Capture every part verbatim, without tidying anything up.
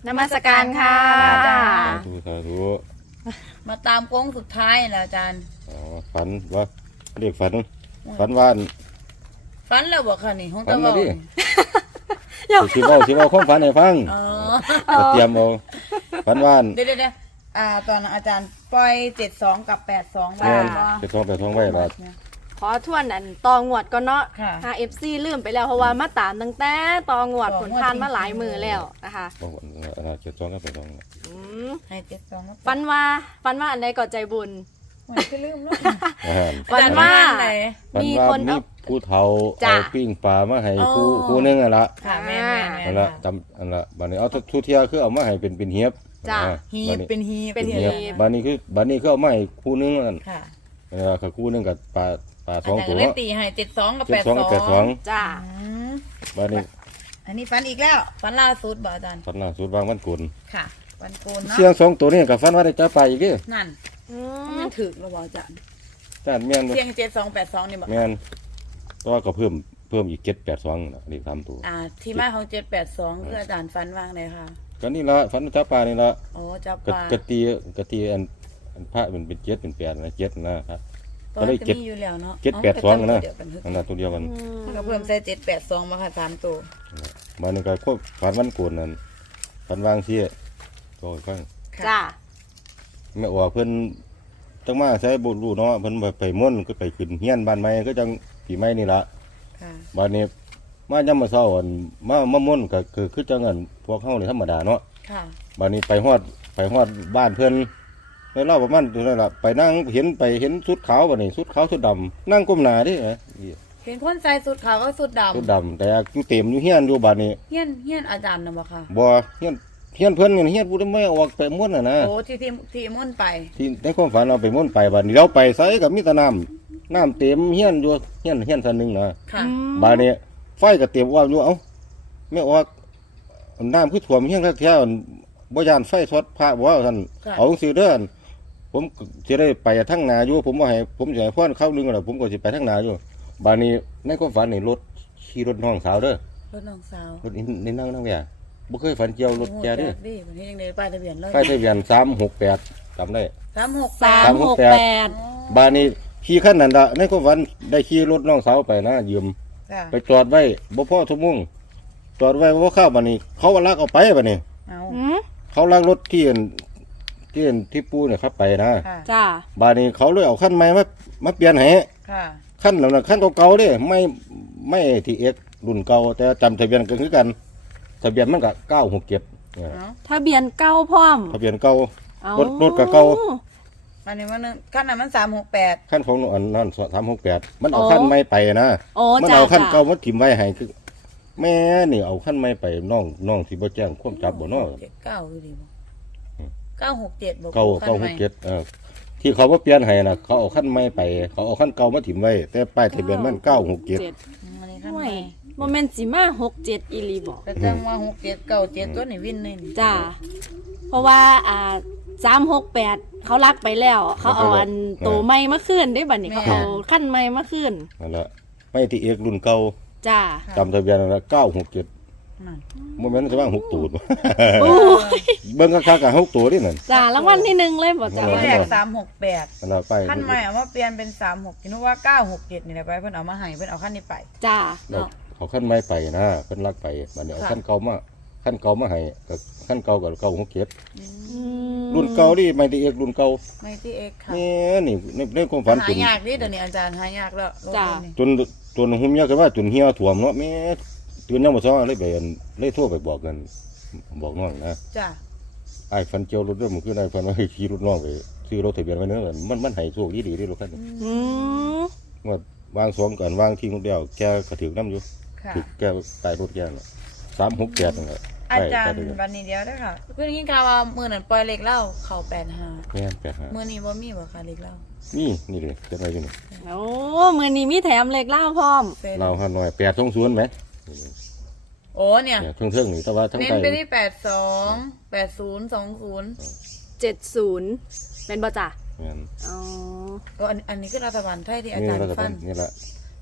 นมัสการค่ะอาจารย์สาธุสาธุมาตามโค้งสุดท้ายแล้วอาจารย์อ๋อฝันว่าเรียกฝันฝันว่าฟันแล้วบอกค่ะนี่ห้องฝัตะนวัมาน ดิสิเว้าสิเว้าความฝันให้ฟังอ๋อก็เตรียมเอาฝันว่าเดี๋ยวเดี๋ยวอ่าตอนอาจารย์ปล่อยเจ็ดสองกับแปดสองแม่นว่าไปท่องไปท่องไว้ว่าขอทวนอันตองวดก็เนาะค่ะหาเอฟซีลืมไปแล้วเพราะว่ามาตามตั้งแต่ตองวดตองวดผลทานมาหลายมือแล้วนะคะบอกว่าอันนั้นเจ็ดสองก็ไปท่องอืมให้เจ็ดสองฟันว่าฟันว่าอันใดก็ใจบุญเหมือนคือลืมแล้วอาหารฝันว่าไหนฝันมีว่าคนมีเอาผู้เฒ่าจ้ะเอาปิ้งปลามาให้อ๋อคู่คู่หนึงอ่ะละค่ะแม่แม่แม่นั่นละจำอันละบัดนี้เอาทุเทียคือเอามาให้เป็นเป็นเฮียบจ้ะอ่าฮีบัดบนี้เป็นฮีบเป็นเฮียบฮีบบัดนี้คือบัดนี้คือเอามาให้คู่หนึงนั่นค่ะเออคือคู่หนึงกับปลาปลาอาสองจารย์ตัก็วเลยตีให้เจ็ดสองกับเจ็แปดดสองสกับองแปดสองจ้าอืมบัดนี้อันนี้ฟันอีกแล้วฟันล่าสุดบอกอาจารย์ฝันล่าสุดวางวันกุลค่ะฟันโกนเนาะเสียงสองตัวนี้กับฝันว่าได้จับปลาอีกเด้อนั่นอืมมันถึกแล้วบอกอาจารย์จ้านแม่นบ่เสียงเจ็ดสองแปดสองนี่บอกแม่นแต่ว่าก็เพิ่มเพิ่มอีกเจ็ดแปดสองนะนี่ทำตัวอ่าที่มาของเจ็ดแปดสองคืออาจารย์ฟันว่างเลยค่ะก็นี่ละฝันจับปลานี่ละอ๋อจับกะปลากะตีกะตีอันอันพระมันเป็นเจ็ดเป็นแปดนะเจ็ดนะครับตอนก็ได้ก็เจ็ดมีอยู่แล้วเนาะเจ็ดแปดสองนะเดี๋ยวกันเถอะอันนั้นตัวเดียวกันก็เพิ่มใส่เจ็ดแปดสองมาค่ะสามตัวมานี่ก็ควบฝันวันโกนนั่นฝันวางเสียก็ให้ฟังจ้าแม่ออกเพิ่นจังมาใช้บุรุษเนาะเพิ่นไปไปม่วนก็ไปขึ้นเฮียนบ้านใหม่ก็จังปีใหม่นี่ละค่ะบ้านนี้มายามมื้อเช้าอั่นมามาม่วนก็คือคือจังอันพวกเฮานี่ธรรมดาเนาะค่ะบ้านนี้ไปฮอดไปฮอดบ้านเพื่อนในเล่าประมาณตัวนั้นล่ะไปนั่งเห็นไปเห็นชุดขาวบ่นี่ชุดขาวชุดดำนั่งก้มหน้าดิเอ้ยเห็นคนใส่สุดขาวก็สุดดชุดดำแต่อยู่เต็มอยู่เฮียนอยู่บ้านนี้ำเฮียนเฮียนอาจารย์นะบ่ค่ะบ่เฮียนเฮียนเพิ่นนี่เฮียนผู้ใดไม่ออกไปม่วนน่ะนะโอ้ที่ที่ที่มุ่นไปที่ในความฝันเราไปม่วนไปบ้านนี้เราไปไสก็มีแต่น้ำน้ำเต็มเฮียนอยู่เฮียนเฮียนซันหนึงนะค่ะบ้านนี้ไฟก็เต็มว่าอยู่เอ้าไม่ออกน้ำคือท่วมเฮียนแท้ๆบ่ย่านไฟช็อตพระบ่ว่าซั่นค่ะเอาจังซี่เด้อ ผมจะได้ไปทั้งนาอยู่ผมว่าให้ผมจะให้พ่อนเข้านึงแล้วผมก็จะไปทั้งนาอยู่บานนี้ในความฝันนี่รถขี่รถน้องสาวเด้อรถน้องสาวรถนี่นั่งนั่งเนี่ยบ่เคยฝันเกี่ยวรถแกเด้อโอ้โหดิวันนี้ยังได้ป้ายทะเบียนเลยป้ายทะเบียนสามหกแปดจำได้สามหกสาแปมดหกแปดบานนี้ขี่ขั้นนั้นละในความฝันได้ขี่รถน้องสาวไปนะยืมค่ะไปจอดไว้บ่พอทุ่มงจอดไว้บ่เข้าบานนี้ เขาก็ลักเอาไปบานนี้เอาอืมเขาลักรถที่อันที่อันที่ปูเนี่ยครับไปนะค่ะจ้าบานนี้เขาเลยเอาขั้นใหม่มามาเปลี่ยนให้ค่ะขั้นเหล่านั้นขั้นเก่าๆเด้ไม่ไม่ทีเอ็กรุ่นเก่าแต่จำทะเบียนก็คือกันทะเบียนมันก็เก้าหกเจ็ดเอาทะเบียนเก้าพร้อมทะเบียนเก่าเอ้ารถรถกับเก่าอันนี้มันนึงขั้นนั้นมันสามหกแปดขั้นของอันนั้นสามหกแปดมันเอาโอ้ขั้นไม่ไปนะโอ้มันจ้าเอาขั้นจ้าเก่ามาถิ่มไว้ให้คือ แม่นี่เอาขั้นไม่ไปน้องน้องที่บ่แจ้งความจับบ่เนาะเจ็ดเก้าคือดีบ่เก้าหกเจ็ดบ่เก้าเก้าหกเจ็ดเออที่เขาว่าเปลี่ยนให้น่ะเขาเอาขั้นไม่ไป เขาเอาขั้นเก่ามาถิ่มไว้ แต่ป้ายทะเบียนมันเก้าหกเจ็ดเจ็ดอืมอันนี้ขั้นห่วใหม่ยโมเมนต์สิมาหกเจ็ดอีหลีบอกแต่จังว่าหกเจ็ดเก้าเจ็ดตัวนี่วินนี่นี่จ้า เพราะว่าอ่าสามหกแปดเขาลักไปแล้ว เขาเอาอันโตไม้มาขึ้นได้บัดนี้เขาเอาขั้นไม้มาขึ้นนั่นแหละไม่ทีเอ็กรุ่นเก่าจ้าจำทะเบียนนั่นละเก้าหกเจ็ดนั่นโมเมนต์จะว่างหกตูดบ่โอ้ยเบิ่งคักๆกับหกตัวนี่นั่นจ้ารางวัลที่หนึ่งเลยบอกจ้าเอที่แรกสามหกแปดอันเราไปขั้นใหม่เอามาเปลี่ยนเป็นสามหกคิดว่าเก้าหกเจ็ดนี่แหละไปเพิ่นเอามาให้เพิ่นเอาขั้นนี้ไปจ้าเราเขาขั้นไม่ไปนะเพิ่นลักไปบัดนี้เอาค่ะขั้นเก่ามาขั้นเก่ามาให้กับขั้นเก่ากับเก่าหกเจ็ดอืมรุ่นเก่านี่ไม่ได้เอกรุ่นเก่าไม่ที่เอกค่ะนี่นี่ในในความฝันหาจนยากดิเดี๋ยวนี้อาจารย์หายากแล้วโลกนี้จนจนหุ่มยากกันว่าจนเหี่ยวถ่วมเนาะแม่ตื่นยังบ่ซ้อเลยไปอันเลยโทรไปบอกกันบอกน้องนะจ้ะไอ้ฟันเจียวรถเรื่องมันคือไอ้ฟันว่าให้ขี่รถน้องไปซื้อรถทะเบียนไว้เนื้อะมันมันให้โชคดีดีที่รถคันนี้อืมว่าวางสองกันวางทิ้งคนเดียวแกก็ถือน้ำอยู่ค่ะถือแกตายรถแกน่ะสามหกแปดนั่นแหละอาจารย์ได้ได้วันนี้เดียวเด้อค่ะเพิ่นยินข่าวว่ามื้อนั้นปล่อยเลขเล่าเข้าแปดห้าแม่นแปดห้ามื้อนี้บ่มีบ่ค่ะเลขเล่านี่นี่เลยจะได้อยู่นี่โอ้มือนี้มีแถมเหล็กเล่าพร้อมเฟซเราห้าน้อยแปดทงศูนย์ไหมโอ้เนี่ยเนี่ยเทิงเทิงๆนี่แต่ว่าทั้งเน้นใต้ไปที่แปดสองแปดศูนย์สองศูนย์เจ็ดศูนย์เป็นบ่จ้ะแม่นอ๋อก็อันอันนี้คือรัฐบาลไทยที่อานี่จารย์เราจะฟัเป็น นนี่แหละ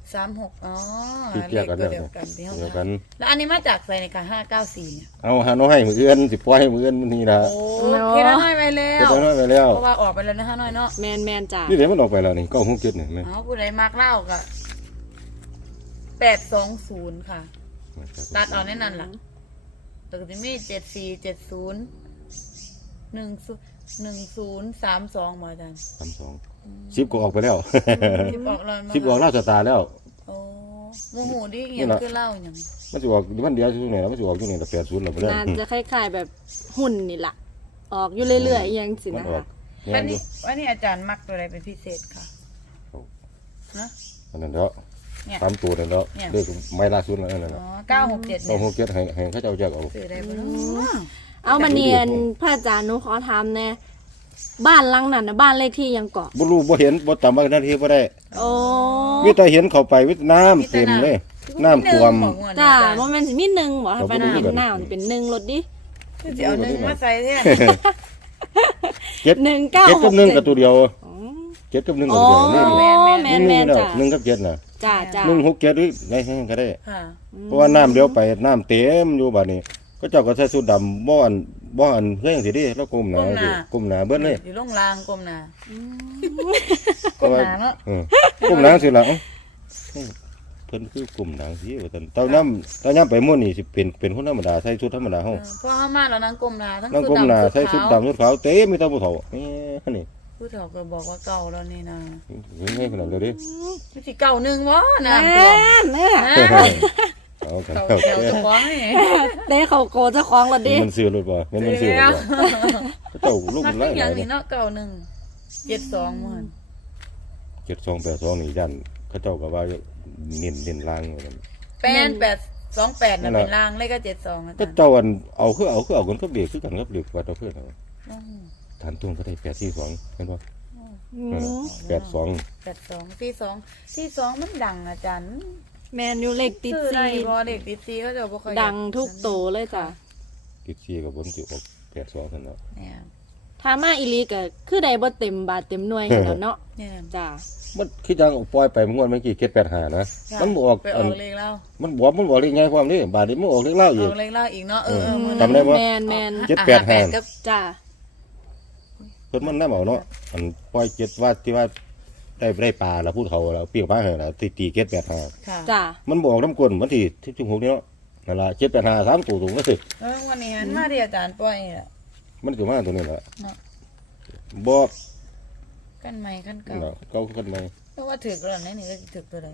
สามหกอ๋อที่เกี่ยวกันเลแล้ขวตัวเดียวกันที่ห้องเดียวกันแล้วอันนี้มาจากใส่ในการห้าเก้าสี่เนี่ยเอาหาน้อยมือเอื้อนสิปล่อยให้มือเอื้อนมื้อนี้ล่ะโอ้เทน้อยไปแล้เฮ็ดวน้อยไปแล้วเพราะว่าออกไปแล้วนะฮะน้อยเนาะแมนแมนจ้ะนี่เดี๋ยวมันออกไปแล้วนี่เก้าหกเจ็ดนี่แม่นอ๋อผู้ใดมากเล่าก็แปดสองศูนย์ค่ะ ตัดเอาแน่นั่นล่ะตึกที่มีเจ็ดสี่เจ็ดศูนย์หนึ่งหนึ่งศูนย์สามสองมาอาจารย์สามสองสิบก็ออกไปแล้วสิบออกเลยมาสิบออกเล่าสตาร์แล้วโอ้โมโหดิเงียบคือเล่าอย่างมันสิออกมันเดียวอยู่ไหนแล้วมันสิออกอยู่ไหนแต่แปดศูนย์แล้วบ่ได้น่าจะคล้ายๆแบบหุ่นนี่ล่ะ ออกอยู่เรื่อยๆอยังสิมันนะออกคะแม่อันนอนี้ยู่อันนี้อาจารย์มักตัวใดเป็นพิเศษค่ะนะอันนั้นแล้วเนี่ยตามตัวนั่นแล้วเนี่ยเลขไม่ล่าสุดแล้วนั่นอ๋น่ะอเก้าหกเจ็ดเก้าเนี่ยหกเจ็ดให้ให้เขาเจ้าแจกเอาสื่อได้บ่เนาะเอามาเนียนพระอาจารย์หนูขอถามแน่บ้านหลังนั้นนะบ้านเลขที่ยังเกาะบ่รู้บ่เห็นบ่จำว่านาทีบ่ได้โอ้มีแต่เห็นเข้าไปวิทน้ำเต็มเลยน้ำท่วมจ้าโมเมนต์สิมีหนึ่งบอกเราไปบ่รู้เห็นกันหน้ามันเป็นหนึ่งรถดิคือสิเอาหนึ่งมาใส่แทนเจ็ดหนึ่งเก้าเจ็ดหกับกหนึ่งเจ็กับดตัวเดียวอ๋อเจ็ดกับหนึ่งอ๋กับอตัวเดียวนี่แมนี่นแมนแมนหนึ่งจ้าหนึ่งกับเจ็ดน่ะจ้าจ้าหนึ่งหกเจ็ดหรือไงก็ได้ค่ะเพราะว่าน้ำเดียวไปน้ำเต็มอยู่บัดนี้ ก็เจ้าก็ใส่สูทดำบ่อันบ่อันเรื่องสิดิแล้วก้มหน้าดิก้มหน้าเบิดเลยอยู่ลงรางกลมหนาอืมกลมหนาเนาะเออก้มหน้าสิล่ะเอ้าเอ้ยเพิ่นคือกลุ่มหนังสิว่าซั่นเต้าย่ำเต้าย่ำไปม่วนนี่สิเป็นเป็นคนธรรมดาใส่ชุดธรรมดาเอเฮาอพอเข้ามาแล้วนางกลมหนาทั้งนั่งชุดก้มหน้าดำใส่ชุดดำชุดขาวเต็มมีแต่ผู้เฒ่าแหมนี่ผู้เฒ่าก็บอกว่าเก่าแล้วนี่นะยังไงขนาดนั้นเด้มันสิเก่าหนึ่งวะแมน้ำท่วมนเนี่ยเอากันเก่าเอาเดียวจะฟ้องนี่เต้เขาโกเจ้าของรถดิมันซื้อรถบ่เงินมันซื้อรถบ่เจ้าลูกมัมัน นเป็หลาน ยอย่างๆนี้นี่เนาะเก่าหนึ่งเจ็ดสองหมื่นเจ็ดสองแปดสองนี่ยันเขาเจ้าก็ว่าเน้นเน้นล่างว่าซั่นแปดแปดสองแปดนั่น่ะนแหละเป็นรางเลขก็เจ็ดสองอาก็จารย์เจ้าอันเอาคือเอาคือเอากันก็เบรกคือกันกับเบรกว่าตัวเพื่อนเอาอืมฐานตุ้งก็ได้แปดสี่สองเห็นป่ะอืมแปดสองแปดสองสี่สองสี่สองมันดังอาจารย์แมนอยู่เลขติดซื้อได้ซีบ่เด็กติดซีก็จะบ่ค่อยดังทุกโตเลยจ้ะติดสี่กับผมจะออกแปดสองนั่นแหละเนี่ยถ้ามาอีหลีก็คือได้บ่เต็มบาทเต็มหน่วยเห็นแล้วเนาะเนี่ยจ้ามันคิดจังเอาปล่อยไปเมื่อวันเมื่อกี้เจ็ดแปดห้านะมันบออกไปออัอน กเลขแล้วมันบอกมันบอกเลขไงความนี่บาทนี้มันออกเลขเล่าออีอก กเลขแล้วอีกเนาะเออเออมื้อจำได้บ่แมนแมนเจ็ดแปดห้าอ่ะกับจ้าเพิ่นมันน่าเอาเนาะอันปล่อยเจ็ดว่าที่ว่าได้ได้ปลาแล้วพูดเขาแล้วเปรี้ยวปลาให้แล้วตีตีเจ็ดแปดห้าค่ะจ้ามันบอกน้ำกลนวันที่ที่สิบหกนี่เนาะนั่นละเจ็ดแปดห้าสามตัวตรงก็สิเออวันนี้หันมาที่อาจารย์ปล่อยนี่แหละมันจะมาตัวนี้แหละเนาะบ่กันใหม่กันเก่าเนาะเก่าขึ้นไหมเพราะว่าถึกแล้วนี่นี่ก็สิถึกตัวใด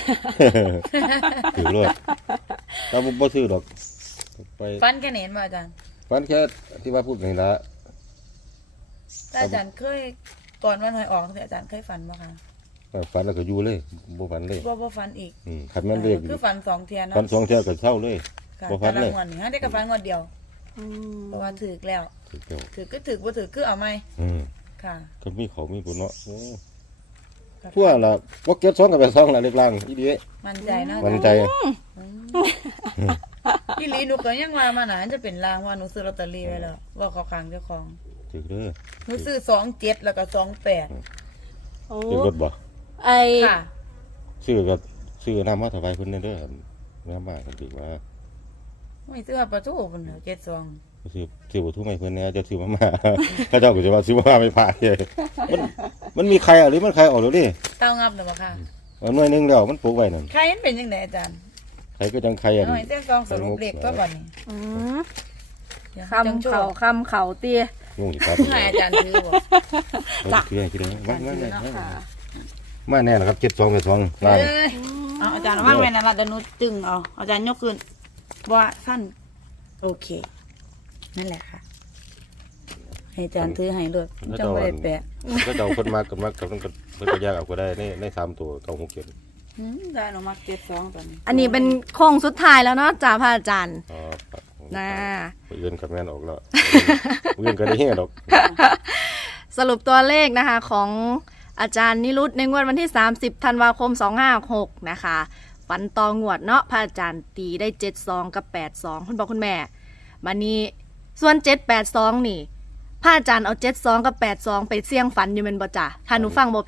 ถือรวดเราบ่บ่ซื้อดอกไปฟันแค่เห็นบ่อาจารย์ฟันแค่ที่ว่าพูดนี่ละแต่อาจารย์เคยก่อนวันหวยออกแต่อาจารย์เคยฝันบ่คะฟันแล้วก็อยู่เลยบ่ฟันเลยบ่บ่ฝันอีกอืมคันแม่นเรียกคือฝันสองเทียนเนาะฟันสองเท่าก็เศร้าเลยค่ะบ่ฝัแต่นละเลยงวดนี่ฮะได้กับฝันงวดเดียวอืมเพราะว่าถึกแล้วถือเจ้าถือก็ถือบ่ถือคือเอาไหมอืมค่ะก็มีเขามีบุญเนาะโอ้ทั่วละบ่เก็บสองก็ไปสองละเล็กล่างอีดีมั่นใจเนาะมันใจอืมพี่ลีหนูก็ยังว่ามาหนาจะเป็นลางว่าหนูซื้อลอตเตอรี่ไว้แล้วว่าเขาค้างเจ้าของถือเด้อหนูซื้อสองเจ็ดแล้วก็สองแปดโอ้ถือรถบ่ไอค่ะซื้อก็ซื้อน้ำมาถวายเพิ่นเด้อน้ำมากันถือว่าไม่ซื้อมาประตูเพิ่นเด้อเจ็ดสองซื้อซื้อบ่ทุกให้เพิ่นแน่จะซื้อมามาถ้าเจ้าก็สิว่าซื้อมาไม่ผ่านเลยมันมันมีใครอ่ะหรือมันใครออกแล้วดิเต้างับเด้อบ่ค่ะเอาหน่วยหนึงแล้วมันปลูกไว้นั่นใครมันเป็นจังไดอาจารย์ใครก็จังใครอ่ะเอาให้เส้นซองสรุปเลขตัวบัดนี้อืมเดี๋ยวคำเขาคำเขาเตี้ยงงสิครับให้อาจารย์ถือบ่จ้ะคือให้คิดได้มามาอาจารย์ถือเนาะค่ะมาแน่นะครับเจ็ดสองเจ็ดสองล่างเอ้ยเอาอาจารย์วางไว้นั่นล่ะเดี๋ยวหนูตึงเอาอาจารย์ยกขึ้นว่าสั้นโอเค นั่นแหละค่ะ ให้อาจารย์ถือให้เลือดจังบ่ได้แปะก็เจ้าเพิ่นมากับมากับมันก็เพิ่นก็แยกเอาก็ได้ในในสามตัวเก้าหกเจ็ดอืมได้หนูมักเจ็ดสองตอนนี้อันนี้เป็นโค้งสุดท้ายแล้วเนาะจ้าพระอาจารย์อ๋อนะเอื่นกับแม่นออกแล้วเอื่นก็ได้เฮียดอกสรุปตัวเลขนะคะของอาจารย์นิรุตในงวดวันที่ สามสิบธันวาคมสองห้าหกนะคะฝันตองวดเนาะพระอาจารย์ตีได้เจ็ดสองกับแปดสองคุณบอกคุณแม่มานี้ส่วนเจ็ดแปดสองนี่พระอาจารย์เอาเจ็ดสองกับแปดสองไปเสี่ยงฝันอยู่เป็นบ่จ่ะถ้าหนูฟังบ่ผิด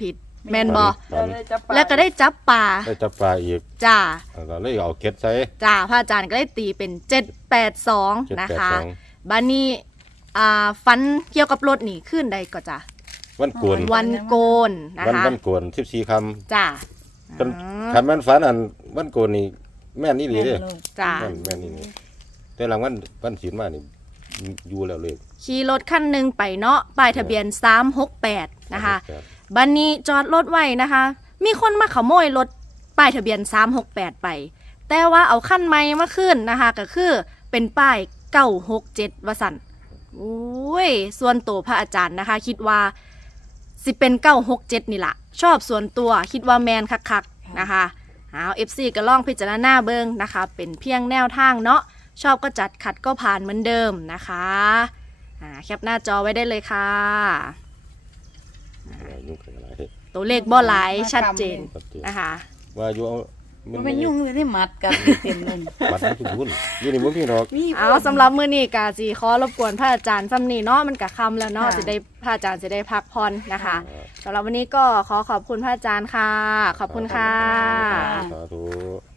แม่นบ่ฝันแล้วก็ได้จับปลาได้จับปลาอีกจ้าแล้วก็เลยเอาเก็ดใส่จ้าพระอาจารย์ก็ได้ตีเป็นเจ็ดแปดสองเจ็ดนะแปดคะสองบ้านนี้อ่าฟันเกี่ยวกับรถนี่ขึ้นใดก็จ้ะวันโกนวันโกนนะวันคะวันโกนสิบสี่คำจ้าคันคันแม่นฝันอันวันโกนนี่แม่นนี่ดีเด้อจ้าแม่นแม่นนี่นี่แต่หลังวันวันศีลมานี่อยู่แล้วเลยขี่รถคันหนึ่งไปเนาะป้ายทะเบียนสามหกแปดนะคะบ้านนี้จอดรถไว้นะคะ มีคนมาขโมยรถป้ายทะเบียนสามหกแปดไป แต่ว่าเอาขั้นไม้มาขึ้นนะคะ ก็คือเป็นป้ายเก้าหกเจ็ดวสันอุ้ยส่วนตัวพระอาจารย์นะคะ คิดว่าสิเป็นเก้าหกเจ็ดนี่แหละชอบส่วนตัวคิดว่าแมนคักๆนะคะเอาเอฟซีก็ลองพิจารณาเบิ้งนะคะ เป็นเพียงแนวทางเนาะชอบก็จัดขัดก็ผ่านเหมือนเดิมนะคะอ่าแคปหน้าจอไว้ได้เลยค่ะยุ่งกันอะไรตัวเลขบ่หลายชัดเจนชัดเจนนะคะว่าอยู่เอามันเป็นยุ่งเลยที่มัดกันเต็มเลยบัตรทุกคนอยู่นี่บ่มีหรอกเอาสำหรับมื้อนี้กาจีขอรบกวนพระอาจารย์ซ้ำนี่เนาะมันกะคำแล้วเนาะจะได้พระอาจารย์จะได้พักผ่อนนะคะสำหรับวันนี้ก็ขอขอบคุณพระอาจารย์ค่ะ ขอบคุณค่ะสาธุ